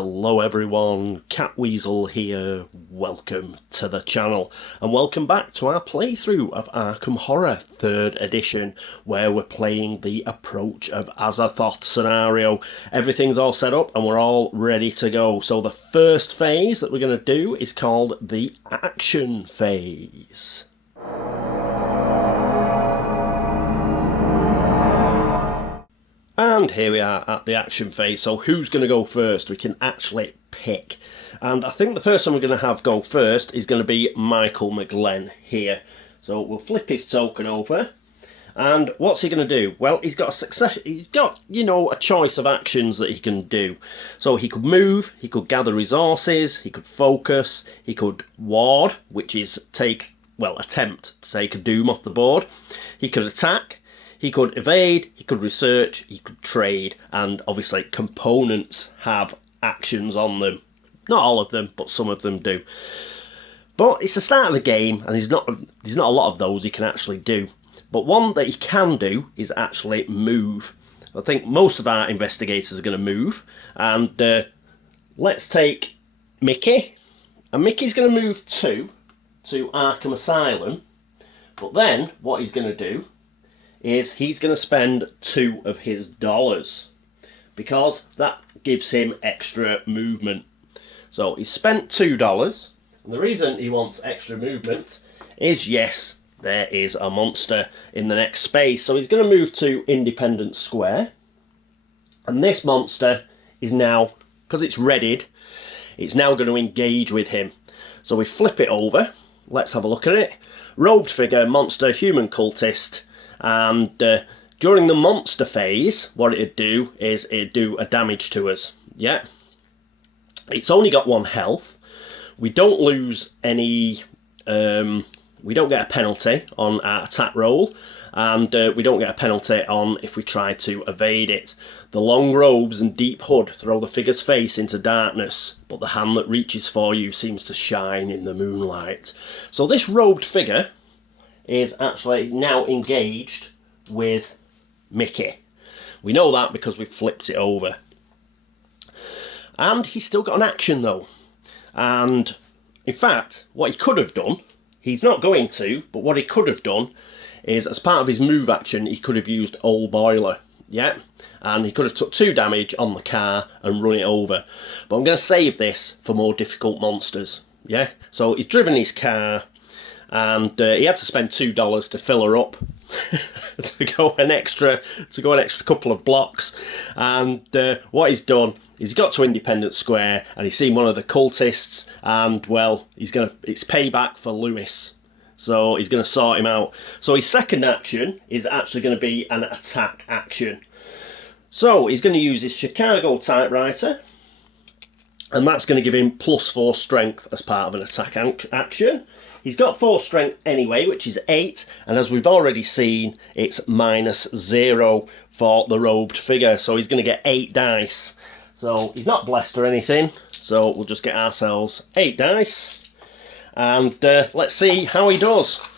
Hello everyone, Catweazle here, welcome to the channel and welcome back to our playthrough of Arkham Horror 3rd edition where we're playing the Approach of Azathoth scenario. Everything's all set up and we're all ready to go. So the first phase that we're going to do is called the action phase. And here we are at the action phase, so who's going to go first? We can actually pick. And I think the person we're going to have go first is going to be Michael McGlenn here. So we'll flip his token over. And what's he going to do? Well, he's got a choice of actions that he can do. So he could move, he could gather resources, he could focus, he could ward, which is attempt to take a doom off the board. He could attack. He could evade, he could research, he could trade, and obviously components have actions on them. Not all of them, but some of them do. But it's the start of the game, and there's not a lot of those he can actually do. But one that he can do is actually move. I think most of our investigators are going to move, and let's take Mickey. And Mickey's going to move to Arkham Asylum, but then what he's going to do is he's going to spend $2 of his dollars because that gives him extra movement. So he spent $2, and the reason he wants extra movement is, yes, there is a monster in the next space. So he's going to move to Independence Square, and this monster is now, because it's readied, it's now going to engage with him. So we flip it over, let's have a look at it. Robed figure, monster, human cultist. And during the monster phase, what it'd do is it'd do a damage to us. Yeah, it's only got 1 health. We don't lose any. We don't get a penalty on our attack roll, and we don't get a penalty on if we try to evade it. The long robes and deep hood throw the figure's face into darkness, but the hand that reaches for you seems to shine in the moonlight. So this robed figure is actually now engaged with Mickey. We know that because we've flipped it over. And he's still got an action though. And in fact, what he could have done, he's not going to, but what he could have done is as part of his move action, he could have used Old Boiler. Yeah, and he could have took 2 damage on the car and run it over. But I'm going to save this for more difficult monsters. Yeah, so he's driven his car, and he had to spend $2 to fill her up to go an extra couple of blocks. And what he's done is he got to Independence Square and he's seen one of the cultists, and well, it's payback for Lewis. So he's going to sort him out. So his second action is actually going to be an attack action. So he's going to use his Chicago typewriter, and that's going to give him +4 strength as part of an attack action. He's got 4 strength anyway, which is 8, and as we've already seen, it's -0 for the robed figure, so he's going to get 8 dice. So he's not blessed or anything, so we'll just get ourselves 8 dice, and let's see how he does.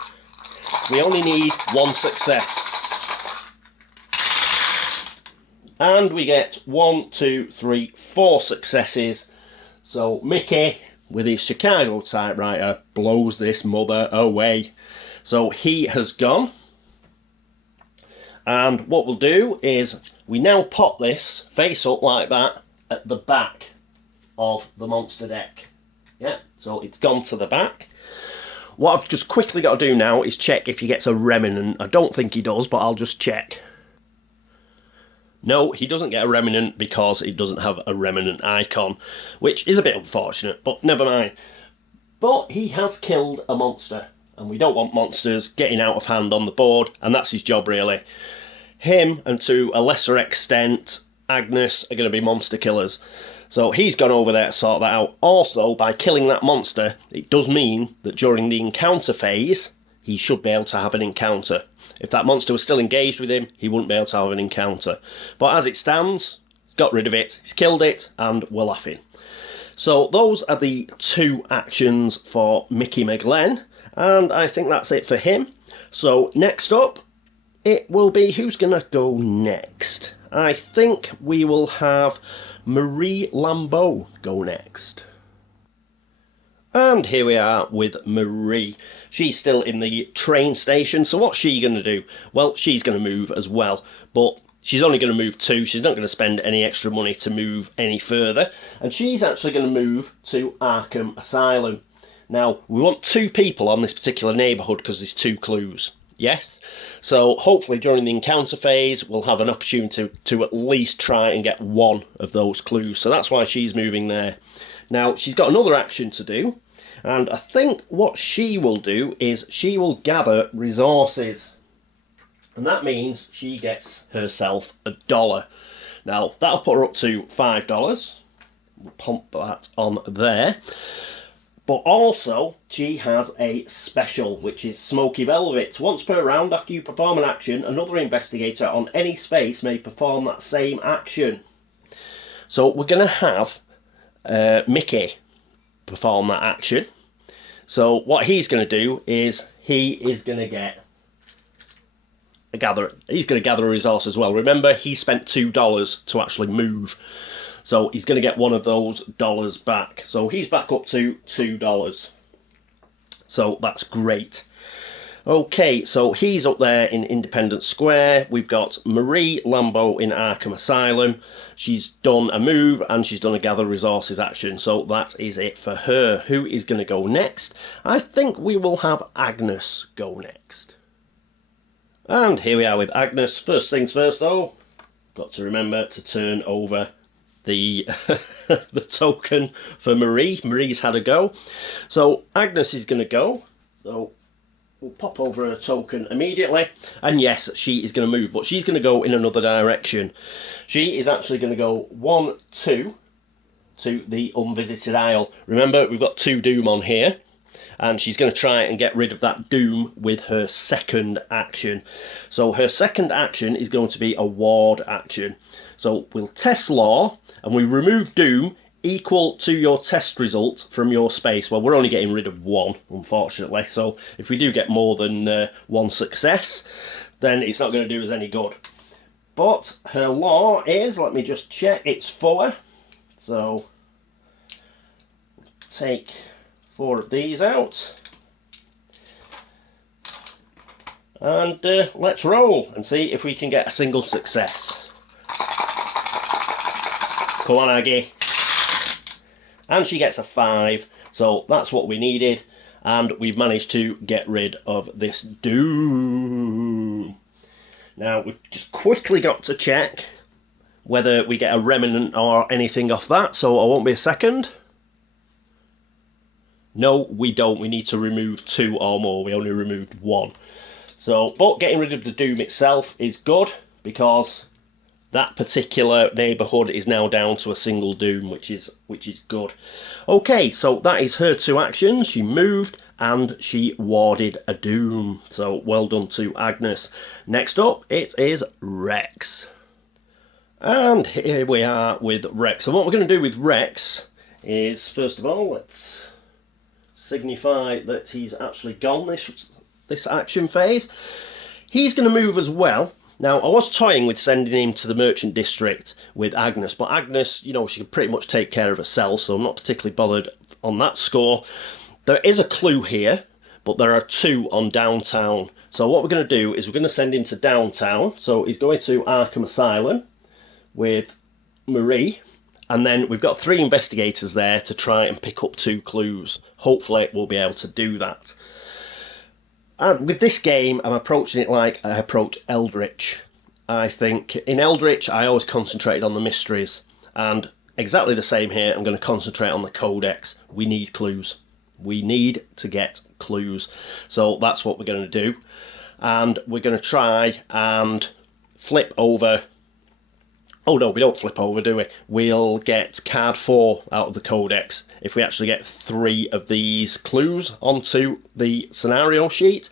We only need 1 success. And we get 1, 2, 3, 4 successes. So Mickey, with his Chicago typewriter, blows this mother away. So he has gone. And what we'll do is we now pop this face up like that at the back of the monster deck. Yeah, so it's gone to the back. What I've just quickly got to do now is check if he gets a remnant. I don't think he does, but I'll just check. No, he doesn't get a remnant because he doesn't have a remnant icon, which is a bit unfortunate, but never mind. But he has killed a monster, and we don't want monsters getting out of hand on the board, and that's his job really. Him, and to a lesser extent, Agnes, are going to be monster killers. So he's gone over there to sort that out. Also, by killing that monster, it does mean that during the encounter phase, he should be able to have an encounter. If that monster was still engaged with him, he wouldn't be able to have an encounter. But as it stands, he's got rid of it, he's killed it, and we're laughing. So those are the 2 actions for Mickey McGlenn, and I think that's it for him. So next up, it will be who's going to go next. I think we will have Marie Lambeau go next. And here we are with Marie. She's still in the train station, so what's she going to do? Well, she's going to move as well, but she's only going to move 2. She's not going to spend any extra money to move any further, and she's actually going to move to Arkham Asylum. Now, we want 2 people on this particular neighbourhood because there's 2 clues. Yes? So hopefully during the encounter phase we'll have an opportunity to at least try and get 1 of those clues. So that's why she's moving there. Now, she's got another action to do, and I think what she will do is she will gather resources. And that means she gets herself $1. Now, that'll put her up to $5. We'll pump that on there. But also, she has a special, which is Smoky Velvet. Once per round, after you perform an action, another investigator on any space may perform that same action. So we're going to have Mickey perform that action. So what he's going to do is he is going to get he's going to gather a resource as well. Remember, he spent $2 to actually move. So he's going to get 1 of those dollars back. So he's back up to $2. So that's great. Okay, so he's up there in Independence Square. We've got Marie Lambeau in Arkham Asylum. She's done a move and she's done a gather resources action. So that is it for her. Who is going to go next? I think we will have Agnes go next. And here we are with Agnes. First things first though, got to remember to turn over the the token for Marie. Marie's had a go. So Agnes is going to go. So we'll pop over her token immediately. And yes, she is going to move, but she's going to go in another direction. She is actually going to go 1, 2 to the unvisited isle. Remember, we've got 2 doom on here. And she's going to try and get rid of that doom with her second action. So her second action is going to be a ward action. So we'll test law, and we remove doom equal to your test result from your space. Well, we're only getting rid of 1, unfortunately. So if we do get more than 1 success, then it's not going to do us any good. But her law is, let me just check, it's 4. So take 4 of these out. And let's roll and see if we can get a single success. Come on, Aggie. And she gets a 5. So that's what we needed. And we've managed to get rid of this doom. Now, we've just quickly got to check whether we get a remnant or anything off that. So I won't be a second. No, we don't. We need to remove 2 or more. We only removed 1. So, but getting rid of the doom itself is good because that particular neighbourhood is now down to a single doom, which is good. Okay, so that is her 2 actions. She moved and she warded a doom. So well done to Agnes. Next up, it is Rex. And here we are with Rex. And what we're going to do with Rex is, first of all, let's signify that he's actually gone this action phase. He's going to move as well. Now, I was toying with sending him to the Merchant District with Agnes, but Agnes, you know, she can pretty much take care of herself, so I'm not particularly bothered on that score. There is a clue here, but there are 2 on downtown. So what we're going to do is we're going to send him to downtown. So he's going to Arkham Asylum with Marie. And then we've got 3 investigators there to try and pick up 2 clues. Hopefully we'll be able to do that. And with this game, I'm approaching it like I approach Eldritch. I think in Eldritch, I always concentrated on the mysteries. And exactly the same here, I'm going to concentrate on the codex. We need clues. We need to get clues. So that's what we're going to do. And we're going to try and flip over. Oh no, we don't flip over, do we? We'll get card 4 out of the codex if we actually get 3 of these clues onto the scenario sheet.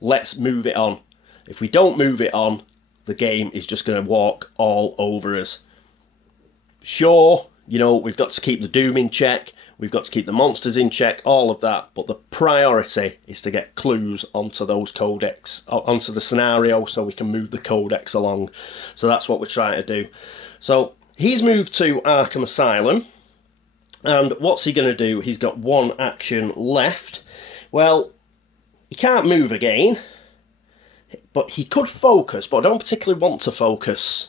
Let's move it on. If we don't move it on, the game is just going to walk all over us. Sure, you know, we've got to keep the doom in check, we've got to keep the monsters in check, all of that, but the priority is to get clues onto those codex, onto the scenario, so we can move the codex along. So that's what we're trying to do. So he's moved to Arkham Asylum, and what's he going to do? He's got one action left. Well, he can't move again, but he could focus, but I don't particularly want to focus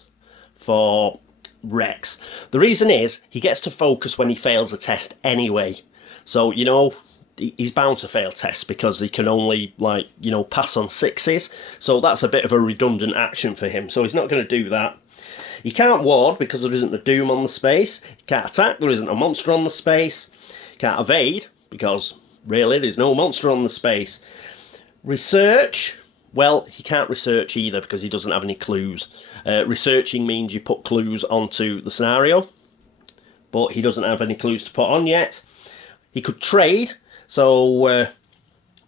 for Rex. The reason is, he gets to focus when he fails a test anyway. So, you know, he's bound to fail tests because he can only, like, you know, pass on 6s. So that's a bit of a redundant action for him. So he's not going to do that. He can't ward because there isn't a doom on the space. He can't attack, there isn't a monster on the space. He can't evade because, really, there's no monster on the space. Research, well, he can't research either because he doesn't have any clues. Researching means you put clues onto the scenario, but he doesn't have any clues to put on yet. He could trade, so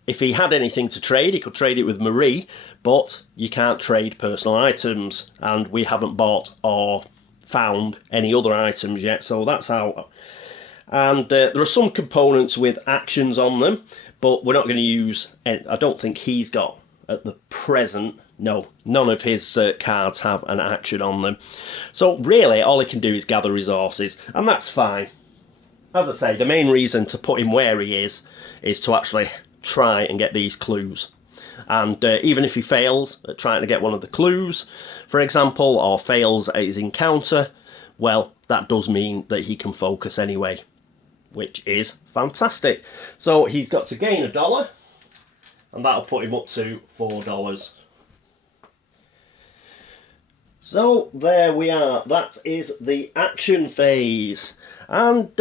if he had anything to trade, he could trade it with Marie, but you can't trade personal items, and we haven't bought or found any other items yet, so that's out. And there are some components with actions on them, but we're not going to use any. I don't think he's got, at the present, no, none of his cards have an action on them. So really, all he can do is gather resources, and that's fine. As I say, the main reason to put him where he is to actually try and get these clues. And even if he fails at trying to get one of the clues, for example, or fails at his encounter, well, that does mean that he can focus anyway, which is fantastic. So he's got to gain $1, and that'll put him up to $4. So there we are, that is the action phase. And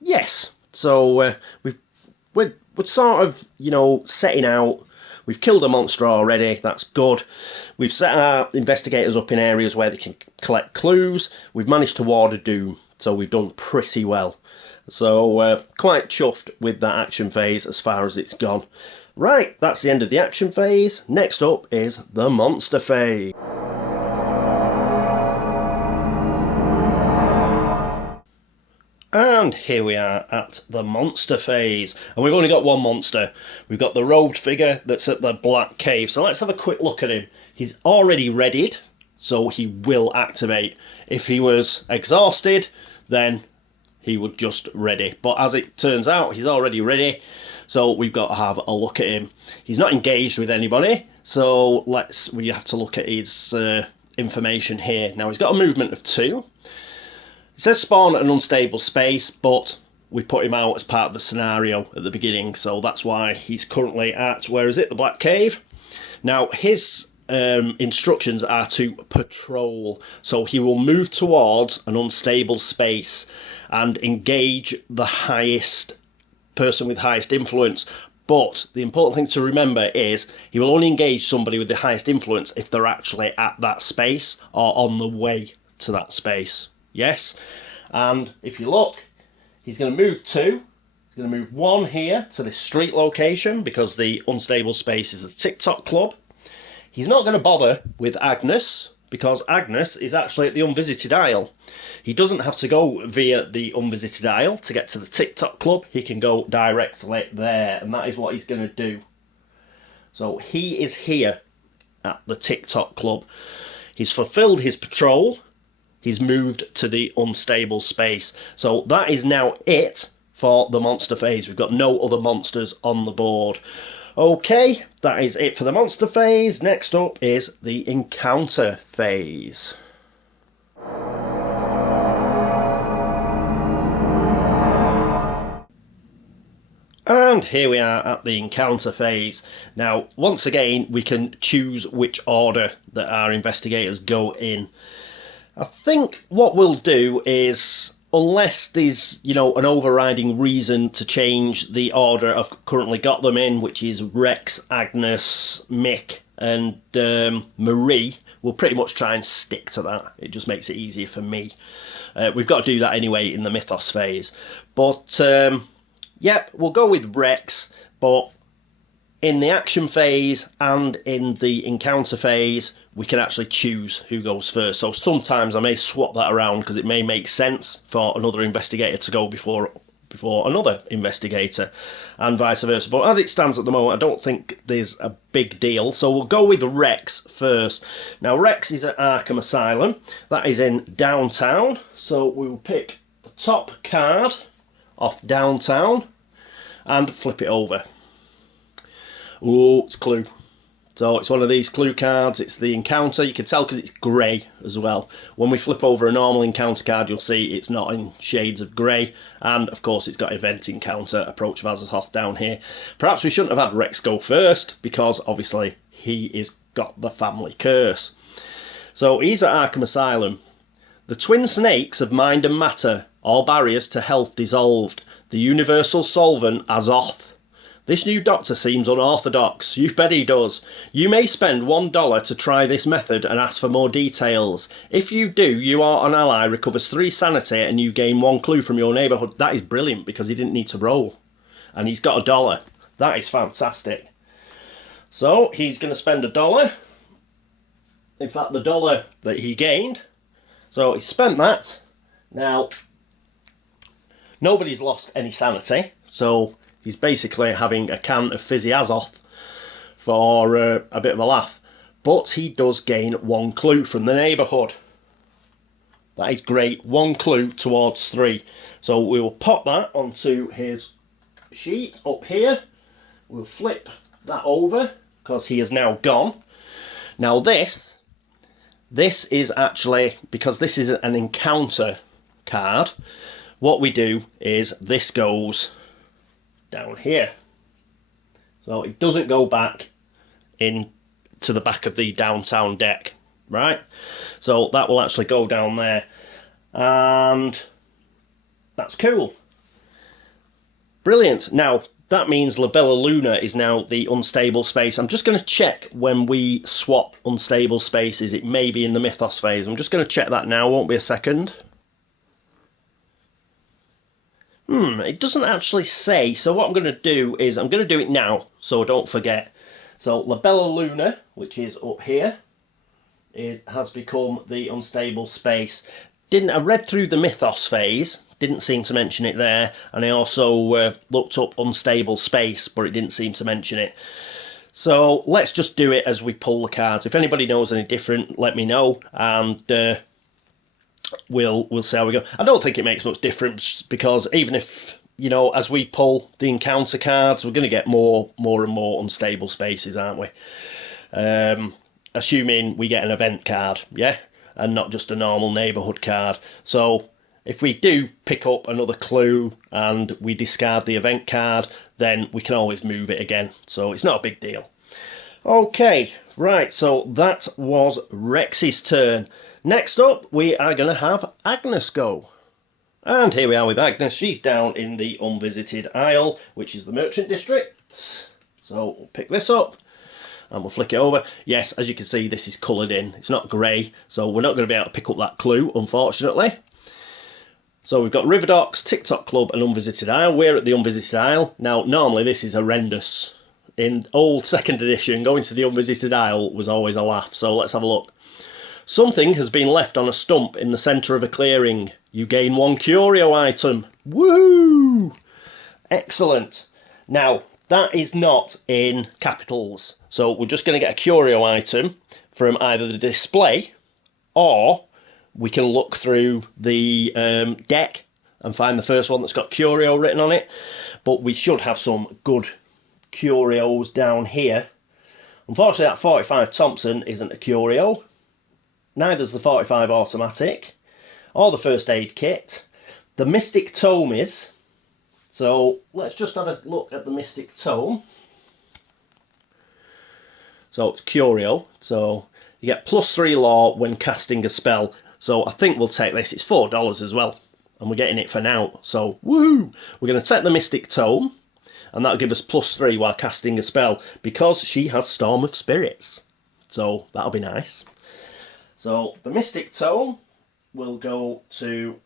yes, so we're sort of, you know, setting out. We've killed a monster already, that's good. We've set our investigators up in areas where they can collect clues. We've managed to ward a doom, so we've done pretty well. So quite chuffed with that action phase as far as it's gone. Right, that's the end of the action phase. Next up is the monster phase. And here we are at the monster phase. And we've only got one monster. We've got the robed figure that's at the black cave. So let's have a quick look at him. He's already readied, so he will activate. If he was exhausted, then he would just ready. But as it turns out, he's already ready. So we've got to have a look at him. He's not engaged with anybody. So we have to look at his information here. Now he's got a movement of 2. It says spawn at an unstable space, but we put him out as part of the scenario at the beginning, so that's why he's currently at, where is it, the Black Cave. Now, his instructions are to patrol, so he will move towards an unstable space and engage the highest person with highest influence. But the important thing to remember is he will only engage somebody with the highest influence if they're actually at that space or on the way to that space. Yes, and if you look, he's going to move 2. He's going to move 1 here to this street location because the unstable space is the TikTok club. He's not going to bother with Agnes because Agnes is actually at the unvisited isle. He doesn't have to go via the unvisited isle to get to the TikTok club. He can go directly there, and that is what he's going to do. So he is here at the TikTok club. He's fulfilled his patrol. He's moved to the unstable space. So that is now it for the monster phase. We've got no other monsters on the board. Okay, that is it for the monster phase. Next up is the encounter phase. And here we are at the encounter phase. Now, once again, we can choose which order that our investigators go in. I think what we'll do is, unless there's, you know, an overriding reason to change the order I've currently got them in, which is Rex, Agnes, Mick and Marie, we'll pretty much try and stick to that. It just makes it easier for me. We've got to do that anyway in the Mythos phase. But, yep, we'll go with Rex, but in the action phase and in the encounter phase, we can actually choose who goes first. So sometimes I may swap that around because it may make sense for another investigator to go before another investigator, and vice versa. But as it stands at the moment, I don't think there's a big deal. So we'll go with Rex first. Now, Rex is at Arkham Asylum. That is in downtown. So we will pick the top card off downtown and flip it over. Oh, it's Clue. So it's one of these clue cards. It's the encounter. You can tell because it's grey as well. When we flip over a normal encounter card, you'll see it's not in shades of grey. And of course, it's got event encounter, approach of Azathoth down here. Perhaps we shouldn't have had Rex go first because obviously he is got the family curse. So he's at Arkham Asylum. The twin snakes of mind and matter, all barriers to health dissolved. The universal solvent Azathoth. This new doctor seems unorthodox. You bet he does. You may spend $1 to try this method and ask for more details. If you do, you are an ally, recovers 3 sanity, and you gain 1 clue from your neighbourhood. That is brilliant because he didn't need to roll. And he's got $1. That is fantastic. So he's going to spend $1. In fact, the $1 that he gained. So he spent that. Now, nobody's lost any sanity. So he's basically having a can of fizzy Azathoth for a bit of a laugh. But he does gain 1 clue from the neighbourhood. That is great. 1 clue towards 3. So we will pop that onto his sheet up here. We'll flip that over because he is now gone. Now this is actually, because this is an encounter card, what we do is this goes down here. So it doesn't go back in to the back of the downtown deck, right? So that will actually go down there, and that's cool. Brilliant. Now that means Labella Luna is now the unstable space. I'm just going to check when we swap unstable spaces. It may be in the Mythos phase. I'm just going to check that now. Won't be a second. It doesn't actually say, so what I'm going to do is I'm going to do it now, so I don't forget. So Labella Luna, which is up here, it has become the unstable space. I read through the Mythos phase, didn't seem to mention it there, and I also looked up unstable space, but it didn't seem to mention it. So let's just do it as we pull the cards. If anybody knows any different, let me know, and we'll see how we go. I don't think it makes much difference because even if, you know, as we pull the encounter cards, we're going to get more and more unstable spaces, aren't we? Assuming we get an event card, yeah, and not just a normal neighbourhood card. So if we do pick up another clue and we discard the event card, then we can always move it again. So it's not a big deal. Okay, right, so that was Rex's turn. Next up, we are going to have Agnes go. And here we are with Agnes. She's down in the unvisited isle, which is the merchant district. So we'll pick this up and we'll flick it over. Yes, as you can see, this is coloured in. It's not grey, so we're not going to be able to pick up that clue, unfortunately. So we've got River Docks, TikTok Club and Unvisited Isle. We're at the Unvisited Isle. Now, normally this is horrendous. In old 2nd edition, going to the Unvisited Isle was always a laugh. So let's have a look. Something has been left on a stump in the centre of a clearing. You gain 1 curio item. Woo! Excellent. Now, that is not in capitals. So we're just going to get a curio item from either the display, or we can look through the deck and find the first one that's got curio written on it. But we should have some good curios down here. Unfortunately, that 45 Thompson isn't a curio. Neither's the 45 automatic, or the first aid kit. The Mystic Tome is. So let's just have a look at the Mystic Tome. So it's curio. So you get +3 law when casting a spell. So I think we'll take this. It's $4 as well, and we're getting it for now. So woohoo! We're going to take the Mystic Tome, and that'll give us +3 while casting a spell because she has Storm of Spirits. So that'll be nice. So the Mystic Tome will go to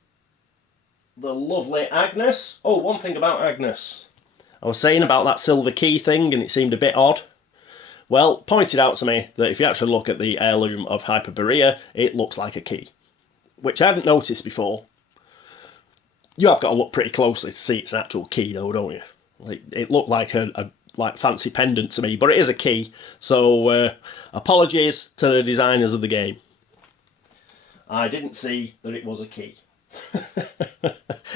the lovely Agnes. Oh, one thing about Agnes. I was saying about that silver key thing and it seemed a bit odd. Well, pointed out to me that if you actually look at the heirloom of Hyperborea, it looks like a key, which I hadn't noticed before. You have got to look pretty closely to see it's an actual key though, don't you? Like, it looked like a fancy pendant to me, but it is a key, so apologies to the designers of the game. I didn't see that it was a key.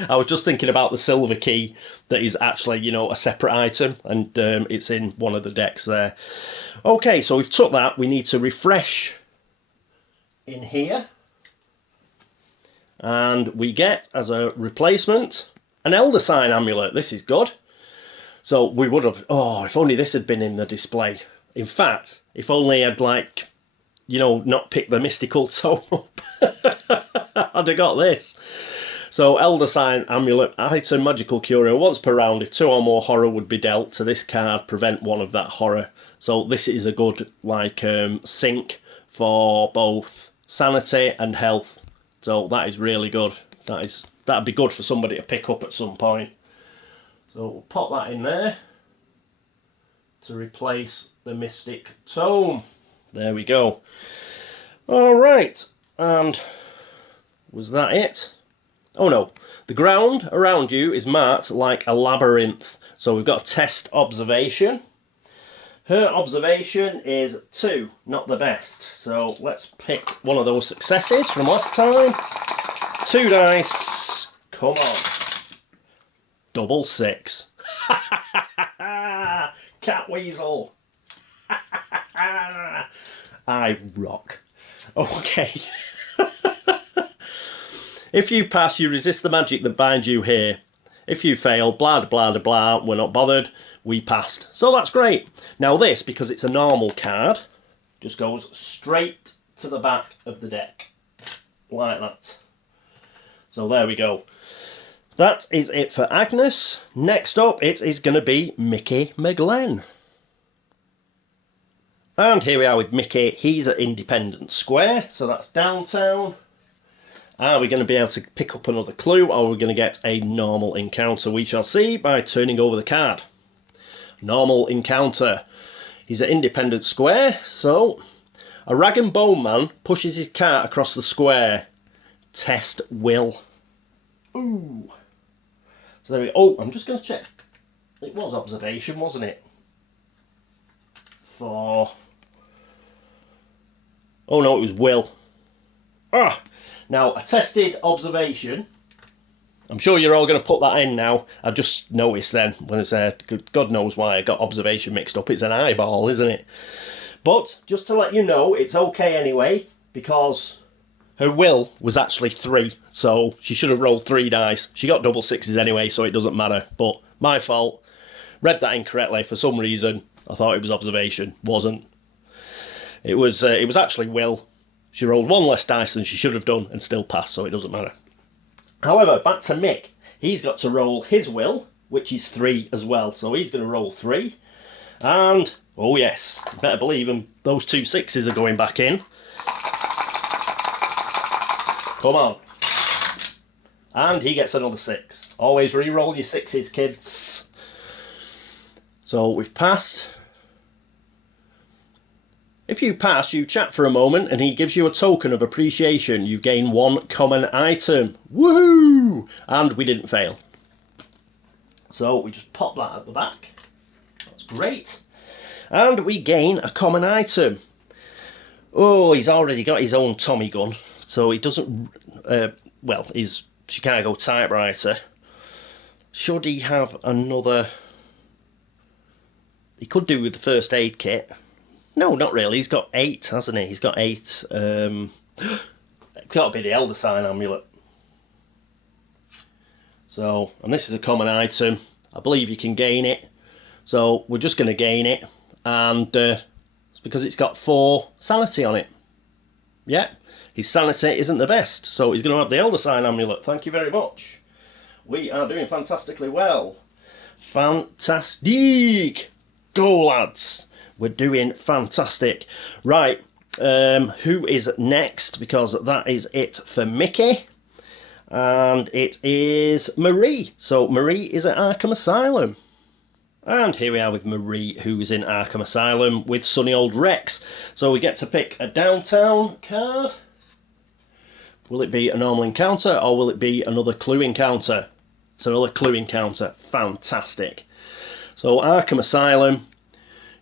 I was just thinking about the silver key that is actually, you know, a separate item, and it's in one of the decks there. Okay, so we've took that. We need to refresh in here, and we get as a replacement an Elder Sign amulet. This is good. So we would have, oh, if only this had been in the display. In fact, if only I'd, like, you know, not picked the mystical tome up, I'd have got this. So, Elder Sign amulet, item, magical curio. Once per round, if 2 or more horror would be dealt to this card, prevent 1 of that horror. So this is a good, like, sync for both sanity and health. So that is really good. That'd be good for somebody to pick up at some point. So we'll pop that in there to replace the Mystic Tome. There we go. Alright, and was that it? Oh no, the ground around you is marked like a labyrinth. So we've got a test observation. Her observation is 2, not the best. So let's pick one of those successes from last time. 2 dice, come on. Double 6. Catweazle. I rock. Okay. If you pass, you resist the magic that binds you here. If you fail, blah, blah, blah, blah, we're not bothered. We passed. So that's great. Now this, because it's a normal card, just goes straight to the back of the deck. Like that. So there we go. That is it for Agnes. Next up, it is going to be Mickey McGlenn. And here we are with Mickey. He's at Independence Square, so that's downtown. Are we going to be able to pick up another clue, or are we going to get a normal encounter? We shall see by turning over the card. Normal encounter. He's at Independence Square, so a rag and bone man pushes his cart across the square. Test will. Ooh. So there we go. Oh, I'm just going to check. It was observation, wasn't it? For... oh no, it was will. Ah! Now, a tested observation. I'm sure you're all going to put that in now. I just noticed then, when I said, God knows why I got observation mixed up. It's an eyeball, isn't it? But, just to let you know, it's okay anyway, because her will was actually 3, so she should have rolled 3 dice. She got double 6s anyway, so it doesn't matter. But, my fault. Read that incorrectly for some reason. I thought it was observation. Wasn't. It was actually will. She rolled 1 less dice than she should have done and still passed, so it doesn't matter. However, back to Mick. He's got to roll his will, which is 3 as well. So he's going to roll 3. And, oh yes, you better believe him, those 2 6s are going back in. Come on. And he gets another 6. Always re-roll your 6s, kids. So we've passed. If you pass, you chat for a moment and he gives you a token of appreciation. You gain 1 common item. Woohoo! And we didn't fail. So we just pop that at the back. That's great. And we gain a common item. Oh, he's already got his own Tommy gun. So he doesn't... well, his Chicago typewriter. Should he have another... he could do with the first aid kit. No, not really. He's got 8, hasn't he? He's got 8. It's got to be the Elder Sign amulet. So, and this is a common item. I believe you can gain it. So, we're just going to gain it. And it's because it's got 4 sanity on it. Yeah, his sanity isn't the best. So, he's going to have the Elder Sign amulet. Thank you very much. We are doing fantastically well. Fantastic! Go, lads! We're doing fantastic. Right, who is next? Because that is it for Mickey. And it is Marie. So Marie is at Arkham Asylum. And here we are with Marie, who's in Arkham Asylum with sunny old Rex. So we get to pick a downtown card. Will it be a normal encounter or will it be another clue encounter? It's another clue encounter. Fantastic. So Arkham Asylum.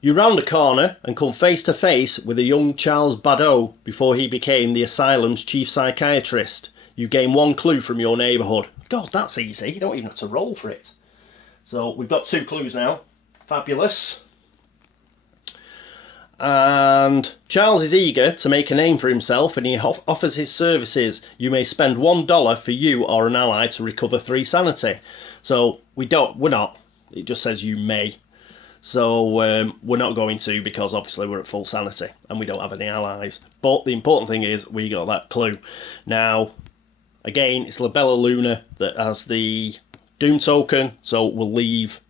You round a corner and come face to face with a young Charles Badeau before he became the asylum's chief psychiatrist. You gain one clue from your neighbourhood. God, that's easy. You don't even have to roll for it. So we've got 2 clues now. Fabulous. And Charles is eager to make a name for himself and he offers his services. You may spend $1 for you or an ally to recover 3 sanity. So we're not. It just says you may. So we're not going to, because obviously we're at full sanity and we don't have any allies. But the important thing is we got that clue. Now, again, it's Labella Luna that has the Doom token, so we'll leave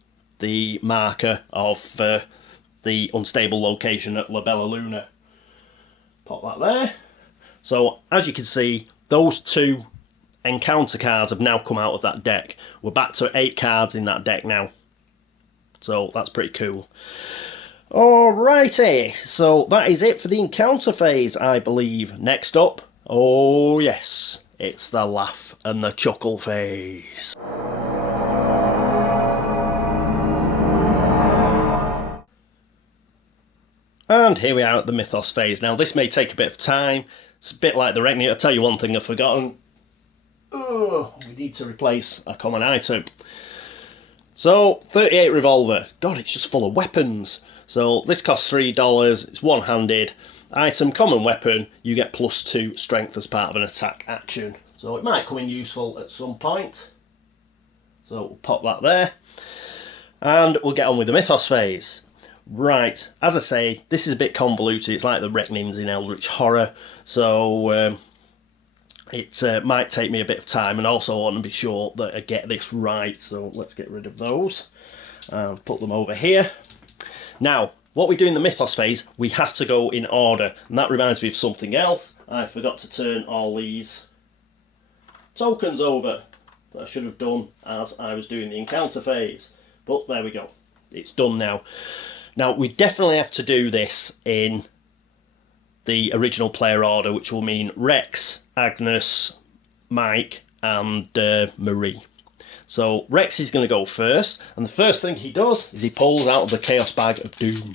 the marker of the unstable location at Labella Luna. Pop that there. So as you can see, those 2 encounter cards have now come out of that deck. We're back to 8 cards in that deck now. So that's pretty cool. Alrighty, so that is it for the encounter phase, I believe. Next up, oh yes, it's the laugh and the chuckle phase. And here we are at the Mythos phase. Now this may take a bit of time. It's a bit like the Reckoning. I'll tell you one thing I've forgotten. Oh, we need to replace a common item. So, 38 revolver. God, it's just full of weapons. So this costs $3. It's one-handed. Item, common weapon. You get +2 strength as part of an attack action. So it might come in useful at some point. So we'll pop that there. And we'll get on with the Mythos phase. Right, as I say, this is a bit convoluted. It's like the Reckonings in Eldritch Horror, so it might take me a bit of time, and also I want to be sure that I get this right, so let's get rid of those and put them over here. Now, what we do in the Mythos phase, we have to go in order, and that reminds me of something else. I forgot to turn all these tokens over that I should have done as I was doing the encounter phase, but there we go, it's done now. Now, we definitely have to do this in the original player order, which will mean Rex, Agnes, Mike, and Marie. So Rex is going to go first, and the first thing he does is he pulls out of the Chaos Bag of Doom.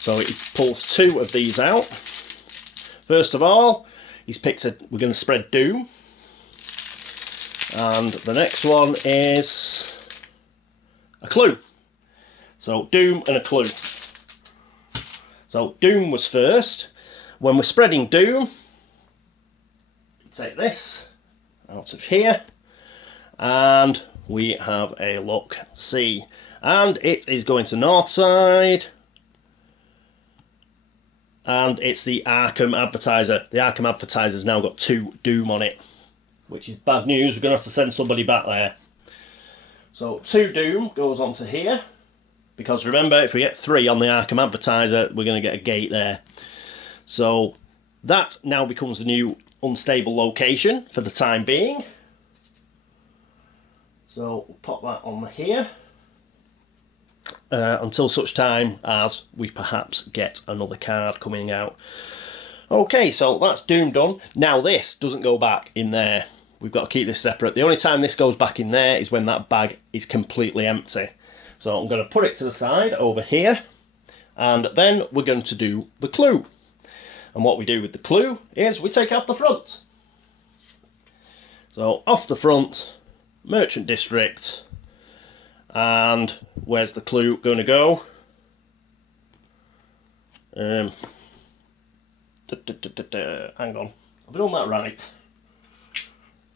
So he pulls 2 of these out. First of all, he's picked we're going to spread Doom. And the next one is a clue. So Doom and a clue. So Doom was first. When we're spreading Doom, you take this out of here, and we have a look, see, and it is going to Northside, and it's the Arkham Advertiser. The Arkham Advertiser's now got 2 Doom on it, which is bad news. We're going to have to send somebody back there. So 2 Doom goes onto here. Because remember, if we get 3 on the Arkham Advertiser, we're going to get a gate there. So that now becomes the new unstable location for the time being. So we'll pop that on here. Until such time as we perhaps get another card coming out. Okay, so that's Doom done. Now this doesn't go back in there. We've got to keep this separate. The only time this goes back in there is when that bag is completely empty. So I'm going to put it to the side over here, and then we're going to do the clue. And what we do with the clue is we take off the front. So off the front, Merchant District, and where's the clue going to go? Hang on, have I done that right?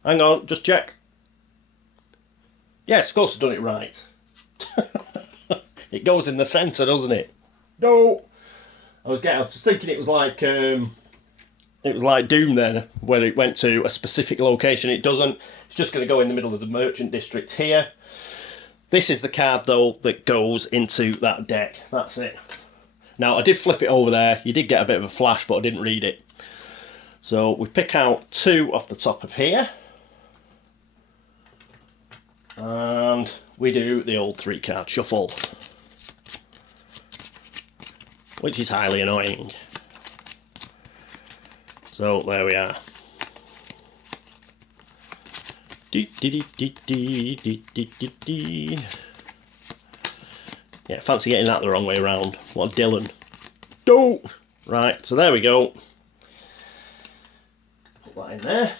Hang on, just check. Yes, of course I've done it right. It goes in the centre, doesn't it? No, I was thinking it was like Doom then, when it went to a specific location. It doesn't. It's just going to go in the middle of the Merchant District here. This is the card though that goes into that deck. That's it. Now I did flip it over there. You did get a bit of a flash, but I didn't read it. So we pick out 2 off the top of here. And we do the old 3-card shuffle, which is highly annoying. So there we are. Yeah, fancy getting that the wrong way around. What a Dylan. Don't! Right, so there we go. Put that in there.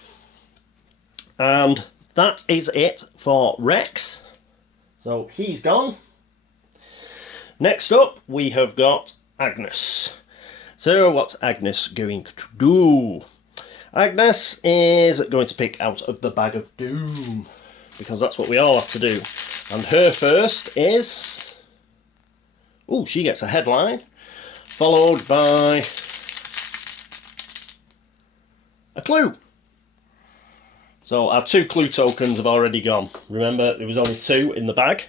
And that is it for Rex. So he's gone. Next up, we have got Agnes. So what's Agnes going to do? Agnes is going to pick out of the bag of doom, because that's what we all have to do. And her first is... oh, she gets a headline, followed by a clue. So our 2 clue tokens have already gone. Remember, there was only 2 in the bag,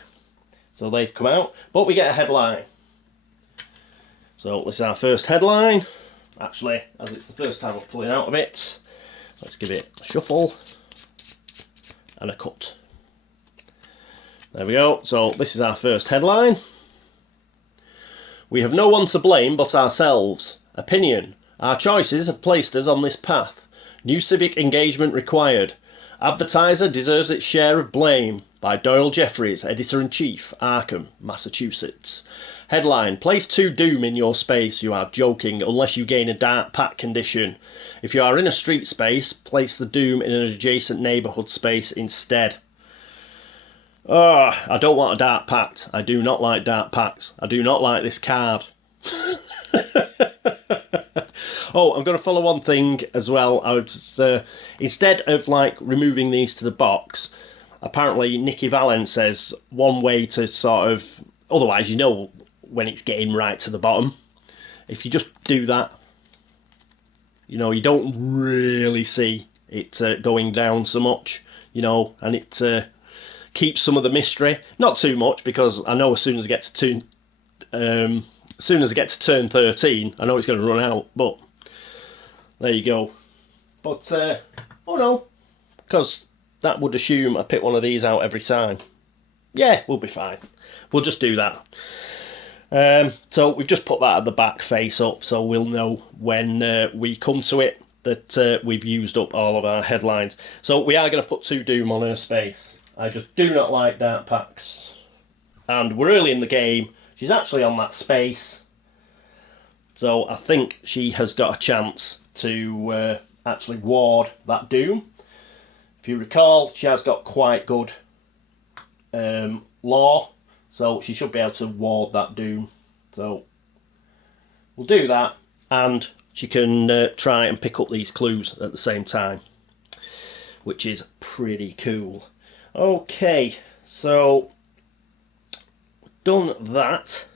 so they've come out. But we get a headline. So this is our first headline. Actually, as it's the first time we're pulling out of it, let's give it a shuffle and a cut. There we go. So this is our first headline. We have no one to blame but ourselves. Opinion. Our choices have placed us on this path. New civic engagement required. Advertiser deserves its share of blame. By Doyle Jeffries, Editor-in-Chief, Arkham, Massachusetts. Headline, place 2 doom in your space. You are joking unless you gain a dark pact condition. If you are in a street space, place the doom in an adjacent neighbourhood space instead. Oh, I don't want a dark pact. I do not like dark pacts. I do not like this card. Oh, I'm going to follow one thing as well. I was, instead of like removing these to the box, apparently Nikki Valens says one way to sort of, otherwise you know when it's getting right to the bottom. If you just do that, you know, you don't really see it going down so much, you know, and it keeps some of the mystery. Not too much, because I know as soon as I get to turn 13, I know it's going to run out, but there you go. But, oh no, because that would assume I pick one of these out every time. Yeah, we'll be fine. We'll just do that. So we've just put that at the back face up, so we'll know when we come to it that we've used up all of our headlines. So we are going to put 2 doom on her space. I just do not like dark pacts. And we're early in the game. She's actually on that space. So I think she has got a chance to actually ward that doom. If you recall, she has got quite good law, so she should be able to ward that doom. So we'll do that, and she can try and pick up these clues at the same time, which is pretty cool. Okay, so done that,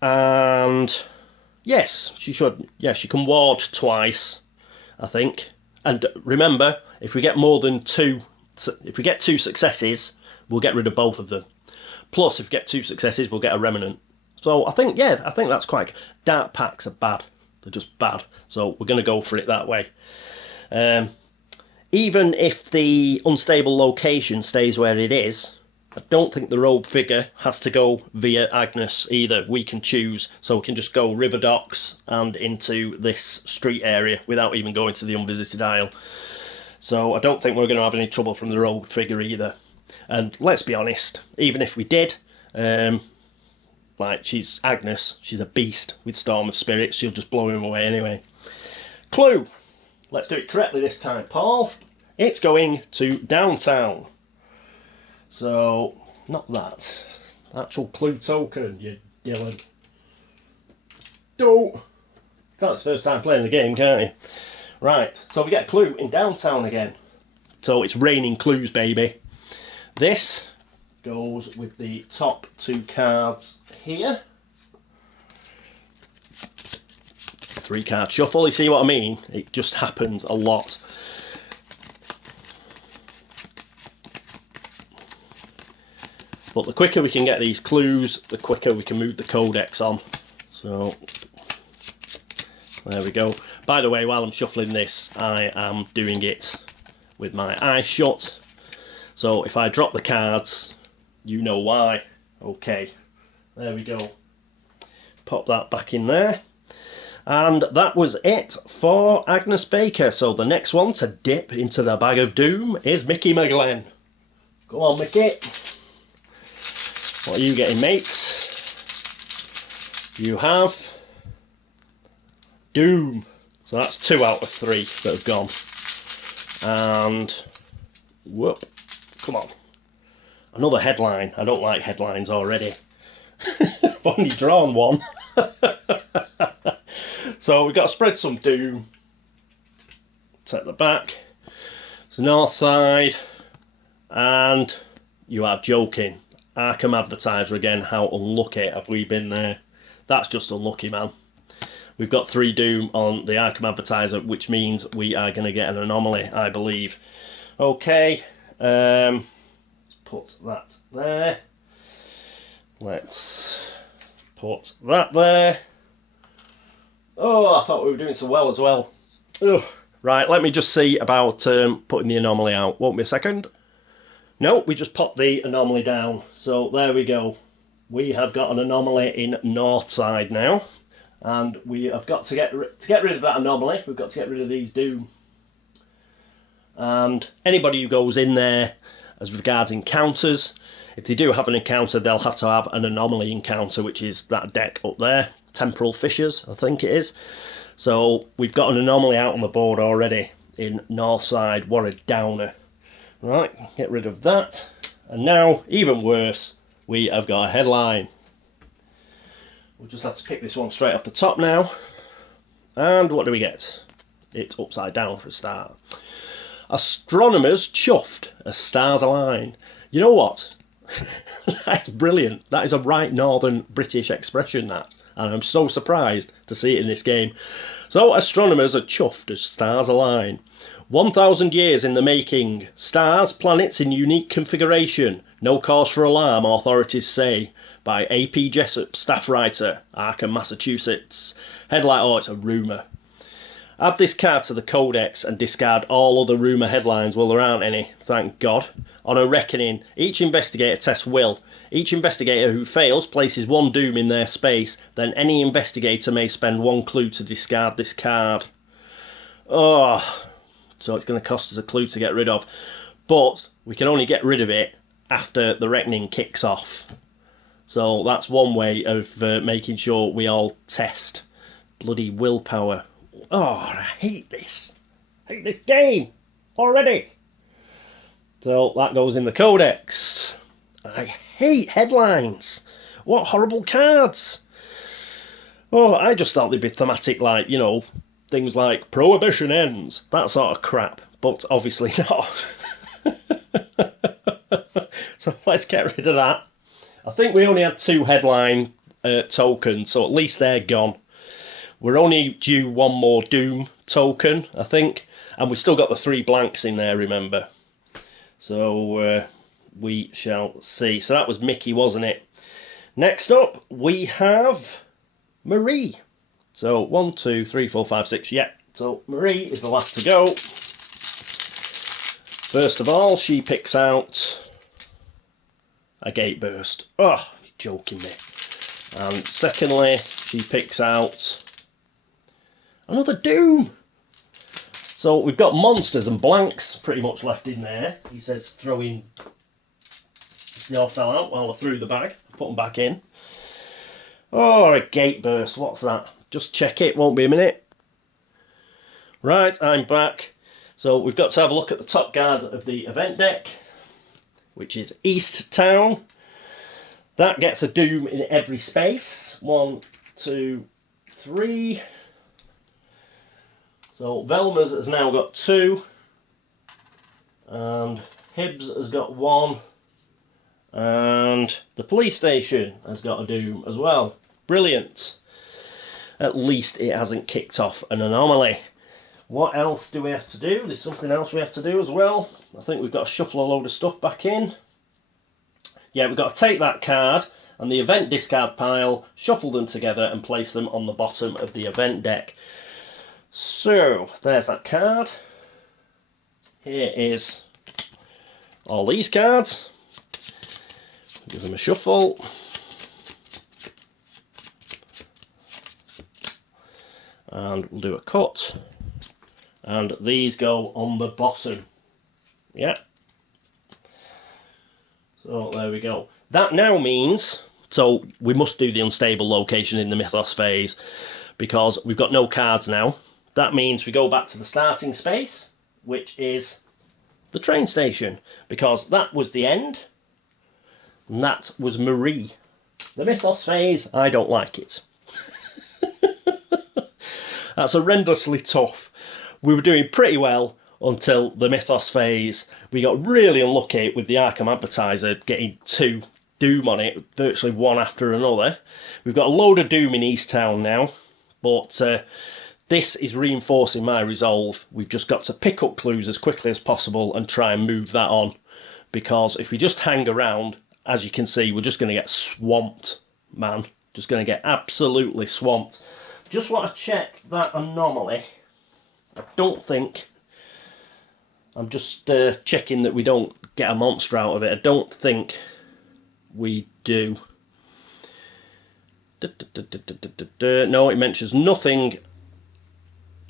and yes, she should. Yeah, she can ward twice, I think. And remember, if we get more than 2, if we get 2 successes, we'll get rid of both of them. Plus, if we get 2 successes, we'll get a remnant. So I think, yeah, I think that's quite... Dark packs are bad. They're just bad. So we're going to go for it that way. Even if the unstable location stays where it is, I don't think the rogue figure has to go via Agnes either. We can choose, so we can just go river docks and into this street area without even going to the unvisited isle. So I don't think we're going to have any trouble from the rogue figure either. And let's be honest, even if we did, like, she's Agnes, she's a beast with Storm of Spirits, she'll just blow him away anyway. Clue. Let's do it correctly this time, Paul. It's going to downtown. So, not that. Actual clue token, you Dylan. Don't. That's the first time playing the game, can't you? Right, so we get a clue in downtown again. So it's raining clues, baby. This goes with the top 2 cards here. 3-card shuffle, you see what I mean? It just happens a lot. But the quicker we can get these clues, the quicker we can move the codex on. So, there we go. By the way, while I'm shuffling this, I am doing it with my eyes shut. So if I drop the cards, you know why. Okay, there we go. Pop that back in there. And that was it for Agnes Baker. So the next one to dip into the bag of doom is Mickey McGlen. Go on, Mickey. What are you getting, mates? You have Doom. So that's 2 out of 3 that have gone. And whoop, come on. Another headline. I don't like headlines already. I've only drawn one. So we've got to spread some doom. Take the back. It's Northside. And you are joking. Arkham advertiser again. How unlucky have we been there? That's just unlucky, man. We've got 3 doom on the Arkham advertiser, which means we are going to get an anomaly, I believe. Okay. Let's put that there. Let's put that there. Oh, I thought we were doing so well as well. Ugh. Right, let me just see about putting the anomaly out. Won't be a second. No, we just popped the anomaly down. So there we go. We have got an anomaly in Northside now. And we have got to get rid of that anomaly. We've got to get rid of these doom. And anybody who goes in there as regards encounters, if they do have an encounter, they'll have to have an anomaly encounter, which is that deck up there. Temporal Fissures, I think it is. So we've got an anomaly out on the board already in Northside. What a downer. Right, get rid of that. And now, even worse, we have got a headline. We'll just have to pick this one straight off the top now. And what do we get? It's upside down for a start. Astronomers chuffed as stars align. You know what? That's brilliant. That is a right northern British expression, that. And I'm so surprised to see it in this game. So, astronomers are chuffed as stars align. 1,000 years in the making. Stars, planets in unique configuration. No cause for alarm, authorities say. By A.P. Jessup, staff writer, Arkham, Massachusetts. Headline, oh, it's a rumour. Add this card to the codex and discard all other rumour headlines. Well, there aren't any, thank God. On a reckoning, each investigator tests will. Each investigator who fails places 1 doom in their space. Then any investigator may spend 1 clue to discard this card. Oh, so it's going to cost us a clue to get rid of. But we can only get rid of it after the reckoning kicks off. So that's one way of making sure we all test. Bloody willpower. Oh, I hate this. I hate this game already. So that goes in the codex. I hate headlines. What horrible cards. Oh, I just thought they'd be thematic, like, you know, things like Prohibition ends, that sort of crap. But obviously not. So let's get rid of that. I think we only had 2 headline tokens, so at least they're gone. We're only due 1 more Doom token, I think. And we've still got the 3 blanks in there, remember. So we shall see. So that was Mickey, wasn't it? Next up, we have Marie. So 1, 2, 3, 4, 5, 6. Yeah, so Marie is the last to go. First of all, she picks out a gate burst. Oh, you're joking me. And secondly, she picks out another Doom. So we've got monsters and blanks pretty much left in there. He says throwing. They all fell out while I threw the bag. Put them back in. Oh, a gate burst. What's that? Just check it. Won't be a minute. Right, I'm back. So we've got to have a look at the top card of the event deck, which is East Town. That gets a Doom in every space. 1, 2, 3. So Velma's has now got 2. And Hibbs has got 1. And the police station has got a Doom as well. Brilliant. At least it hasn't kicked off an anomaly. What else do we have to do? There's something else we have to do as well. I think we've got to shuffle a load of stuff back in. Yeah, we've got to take that card and the event discard pile, shuffle them together and place them on the bottom of the event deck. So, there's that card. Here is all these cards. Give them a shuffle. And we'll do a cut. And these go on the bottom. Yeah. So there we go. That now means, so we must do the unstable location in the Mythos phase because we've got no cards now. That means we go back to the starting space, which is the train station, because that was the end. And that was Marie. The Mythos phase, I don't like it. That's horrendously tough. We were doing pretty well until the Mythos phase. We got really unlucky with the Arkham advertiser getting 2 Doom on it, virtually one after another. We've got a load of Doom in East Town now, but this is reinforcing my resolve. We've just got to pick up clues as quickly as possible and try and move that on, because if we just hang around, as you can see, we're just going to get swamped, man. Just going to get absolutely swamped. Just want to check that anomaly. I don't think... I'm just checking that we don't get a monster out of it. I don't think we do. No, it mentions nothing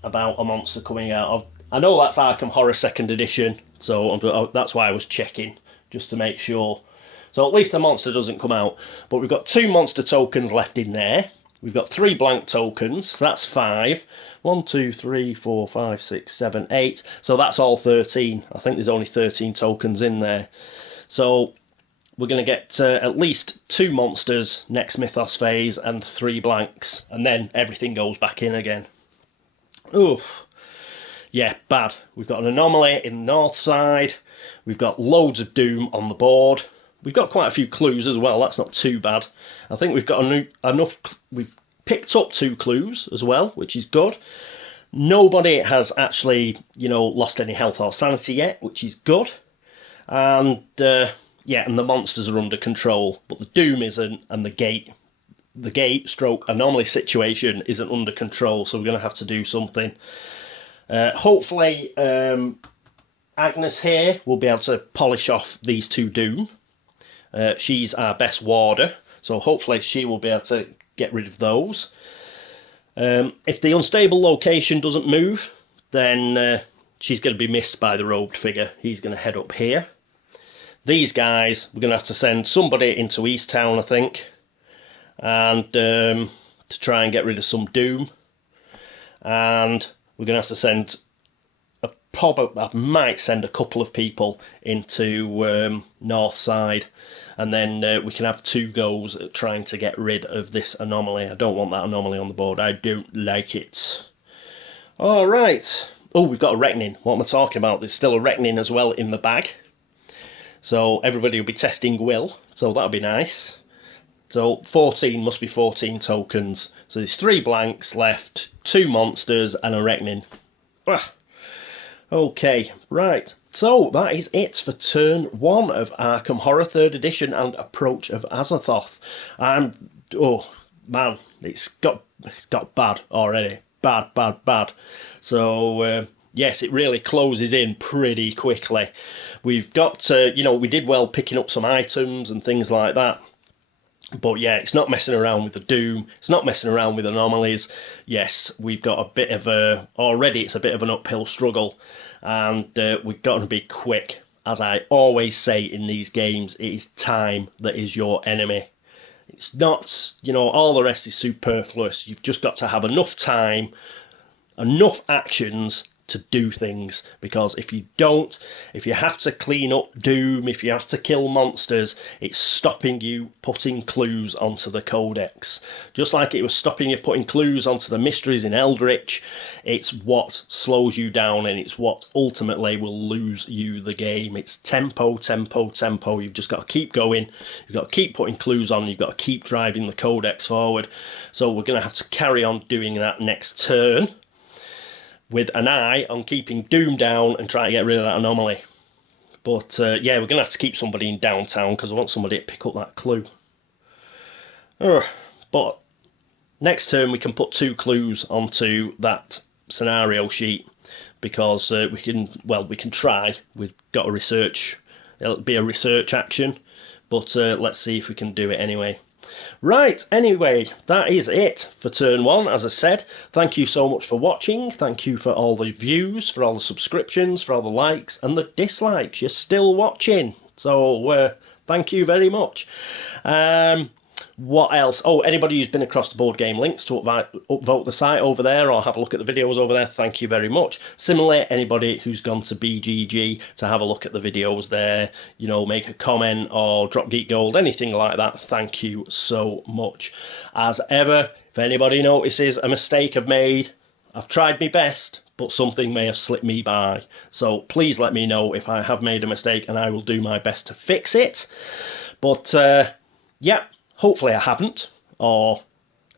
about a monster coming out of... I know that's Arkham Horror 2nd edition, so that's why I was checking, just to make sure. So at least the monster doesn't come out. But we've got 2 monster tokens left in there. We've got 3 blank tokens, so that's 5. 1, 2, 3, 4, 5, 6, 7, 8. So that's all 13. I think there's only 13 tokens in there. So we're going to get at least 2 monsters next Mythos phase and 3 blanks. And then everything goes back in again. Ooh. Yeah, bad. We've got an anomaly in the Northside. We've got loads of Doom on the board. We've got quite a few clues as well, that's not too bad. I think we've got enough, we've picked up 2 clues as well, which is good. Nobody has actually, lost any health or sanity yet, which is good. And, yeah, and the monsters are under control, but the Doom isn't, and the gate stroke anomaly situation isn't under control, so we're going to have to do something. Hopefully, Agnes here will be able to polish off these 2 Doom. She's our best warder, so hopefully she will be able to get rid of those. If the unstable location doesn't move, then she's going to be missed by the robed figure. He's going to head up here. These guys, we're going to have to send somebody into East Town, I think, and to try and get rid of some Doom. And we're going to have to send I might send a couple of people into Northside, and then we can have 2 goes at trying to get rid of this anomaly. I don't want that anomaly on the board. I don't like it. Alright. Oh, we've got a reckoning. What am I talking about? There's still a reckoning as well in the bag. So everybody will be testing will. So that'll be nice. So 14 must be 14 tokens. So there's 3 blanks left, 2 monsters, and a reckoning. Ah. Okay, right, so that is it for turn 1 of Arkham Horror 3rd Edition and Approach of Azathoth. Oh man, it's got bad already. Bad. So, yes, it really closes in pretty quickly. We've got, we did well picking up some items and things like that. But yeah, it's not messing around with the Doom. It's not messing around with anomalies. Yes, we've got a bit of already it's a bit of an uphill struggle. And we've got to be quick. As I always say in these games, it is time that is your enemy. It's not, all the rest is superfluous. You've just got to have enough time, enough actions to do things, because if you don't, if you have to clean up Doom, if you have to kill monsters, it's stopping you putting clues onto the codex. Just like it was stopping you putting clues onto the mysteries in Eldritch, it's what slows you down, and it's what ultimately will lose you the game. It's tempo. You've just got to keep going, you've got to keep putting clues on, you've got to keep driving the codex forward. So we're going to have to carry on doing that next turn, with an eye on keeping Doom down and trying to get rid of that anomaly. But yeah, we're going to have to keep somebody in downtown because I want somebody to pick up that clue. But next turn we can put 2 clues onto that scenario sheet, because we can try. We've got a research. It'll be a research action, but let's see if we can do it anyway. Right, anyway, that is it for turn 1, as I said. Thank you so much for watching. Thank you for all the views, for all the subscriptions, for all the likes and the dislikes. You're still watching, so thank you very much. What else? Oh, anybody who's been across the board game links to upvote the site over there or have a look at the videos over there, thank you very much. Similarly, anybody who's gone to BGG to have a look at the videos there, you know, make a comment or drop Geek Gold, anything like that, thank you so much. As ever, if anybody notices a mistake I've made, I've tried my best, but something may have slipped me by. So please let me know if I have made a mistake and I will do my best to fix it. But, yeah. Hopefully I haven't, or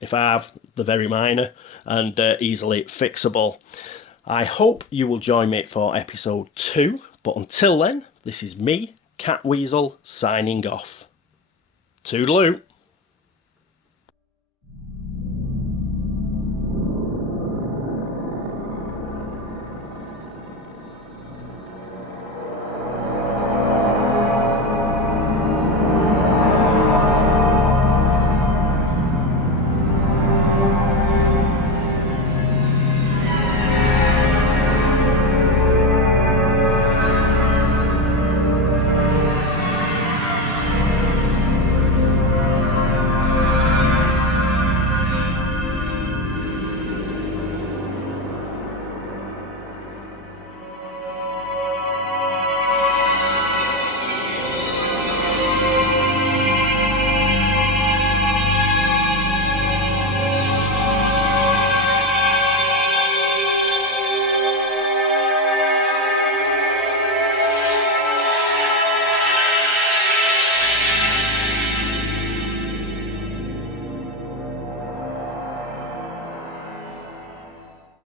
if I have, they're very minor and easily fixable. I hope you will join me for episode 2, but until then, this is me, Catweazle, signing off. Toodaloo.